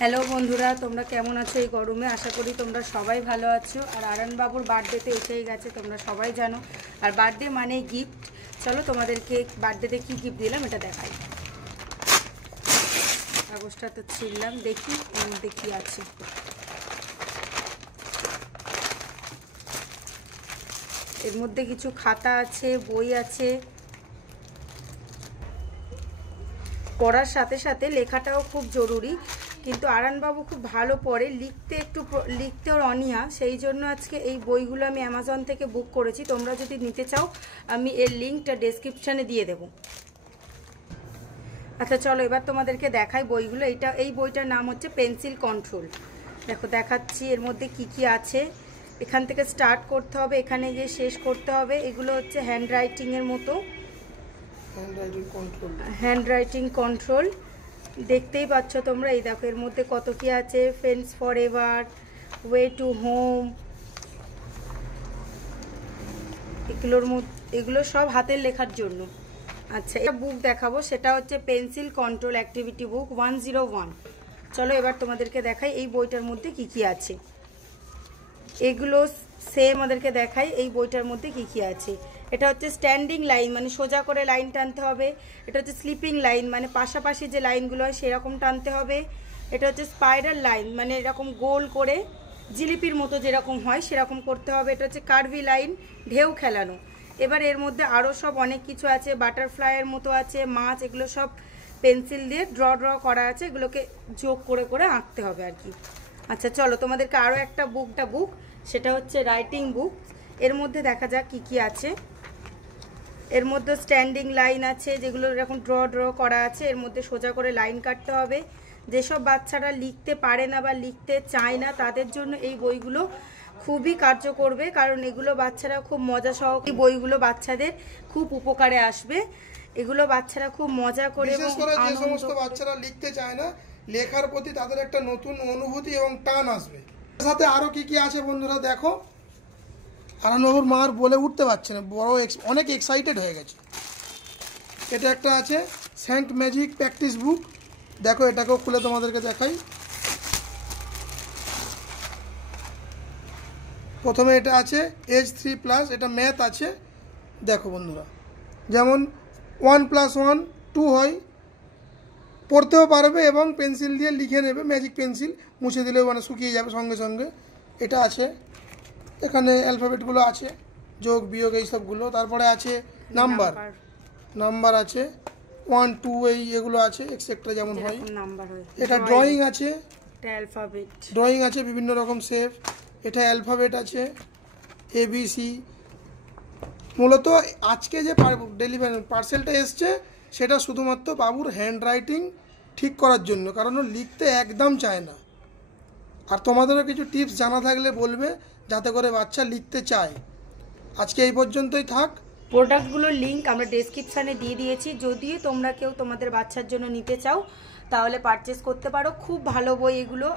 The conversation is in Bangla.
হ্যালো বন্ধুরা, তোমরা কেমন আছো এই গরমে? আশা করি তোমরা সবাই ভালো আছো। আর আরান বাবুর বার্থডেতে এসেই গেছে, তোমরা সবাই জানো। আর বার্থডে মানেই গিফট। চলো তোমাদেরকে বার্থডেতে কী গিফট দিলাম এটা দেখাই। কাগজটা তো ছিললাম, দেখি এর মধ্যে কী আছে। এর মধ্যে কিছু খাতা আছে, বই আছে। পড়ার সাথে সাথে লেখাটাও খুব জরুরি, কিন্তু আরানবাবু খুব ভালো পড়ে, লিখতে ওর অনীহা। সেই জন্য আজকে এই বইগুলো আমি অ্যামাজন থেকে বুক করেছি। তোমরা যদি নিতে চাও আমি এর লিঙ্কটা ডেসক্রিপশানে দিয়ে দেব। আচ্ছা চলো এবার তোমাদেরকে দেখাই বইগুলো। এই বইটার নাম হচ্ছে পেন্সিল কন্ট্রোল। দেখো দেখাচ্ছি এর মধ্যে কি কি আছে। এখান থেকে স্টার্ট করতে হবে, এখানে গিয়ে শেষ করতে হবে। এগুলো হচ্ছে হ্যান্ডরাইটিংয়ের মতো, হ্যান্ডরাইটিং কন্ট্রোল। দেখতেই পাচ্ছ তোমরা। এই দেখো এর মধ্যে কত কি আছে। Friends for ever, way to home, এগুলো সব হাতের লেখার জন্য। আচ্ছা এটা বুক দেখাবো, সেটা হচ্ছে পেন্সিল কন্ট্রোল অ্যাক্টিভিটি বুক 101। চলো এবার তোমাদেরকে দেখাই এই বইটার মধ্যে কি কি আছে। এগুলো সেম আমাদেরকে দেখাই এই বইটার মধ্যে কি কি আছে। এটা হচ্ছে স্ট্যান্ডিং লাইন, মানে সোজা করে লাইন টানতে হবে। এটা হচ্ছে স্লিপিং লাইন, মানে পাশাপাশি যে লাইনগুলো হয় সেরকম টানতে হবে। এটা হচ্ছে স্পাইরাল লাইন, মানে এরকম গোল করে জিলিপির মতো যেরকম হয় সেরকম করতে হবে। এটা হচ্ছে কার্ভি লাইন, ঢেউ খেলানো। এবার এর মধ্যে আরও সব অনেক কিছু আছে, বাটারফ্লাইয়ের মতো আছে, মাছ, এগুলো সব পেন্সিল দিয়ে ড্র করা আছে। এগুলোকে যোগ করে করে আঁকতে হবে আর কি। আচ্ছা চলো তোমাদেরকে আরও একটা বুক, সেটা হচ্ছে রাইটিং বুক। এর মধ্যে দেখা যাক কি কি আছে। এর মধ্যে স্ট্যান্ডিং লাইন আছে, যেগুলো এরকম ড্র করা আছে। এর মধ্যে সোজা করে লাইন কাটতে হবে। যেসব বাচ্চারা লিখতে পারে না বা লিখতে চায় না তাদের জন্য এই বইগুলো খুবই কার্য করবে, কারণ এগুলো বাচ্চারা খুব মজা সহকারে, বইগুলো বাচ্চাদের খুব উপকারে আসবে। এগুলো বাচ্চারা খুব মজা করে, বিশেষ করে যে সমস্ত বাচ্চারা লিখতে চায় না, লেখার প্রতি তাদের একটা নতুন অনুভূতি এবং টান আসবে। সাথে আরো কি কি আছে বন্ধুরা দেখো। আরানবাবুর মা আর বলে উঠতে পারছে না, অনেক এক্সাইটেড হয়ে গেছে। এটা একটা আছে সেন্ট ম্যাজিক প্র্যাকটিস বুক। দেখো এটাকেও খুলে তোমাদেরকে দেখাই। প্রথমে এটা আছে এজ 3+, এটা ম্যাথ আছে। দেখো বন্ধুরা, যেমন 1+1 2 হয়, পড়তেও পারবে এবং পেন্সিল দিয়ে লিখে নেবে। ম্যাজিক পেন্সিল মুছে দিলেও মানে শুকিয়ে যাবে সঙ্গে সঙ্গে। এটা আছে, এখানে অ্যালফাবেটগুলো আছে, যোগ বিয়োগ এই সবগুলো। তারপরে আছে নাম্বার আছে 1 2 এগুলো আছে, এক্সেট্রা যেমন হয়। এটা ড্রয়িং আছে, ড্রয়িং আছে বিভিন্ন রকম শেপ। এটা অ্যালফাবেট আছে ABC। মূলত আজকে যে ডেলিভারি পার্সেলটা এসছে সেটা শুধুমাত্র বাবুর হ্যান্ড রাইটিং ঠিক করার জন্য, কারণ ও লিখতে একদম চায় না। আর তোমাদেরও কিছু টিপস জানা থাকলে বলবে, যাতে করে বাচ্চা লিখতে চায়। আজকে এই পর্যন্তই থাক। প্রোডাক্টগুলোর লিঙ্ক আমরা ডেসক্রিপশানে দিয়ে দিয়েছি। যদি তোমরা কেউ তোমাদের বাচ্চার জন্য নিতে চাও তাহলে পারচেস করতে পারো। খুব ভালো বই এগুলো।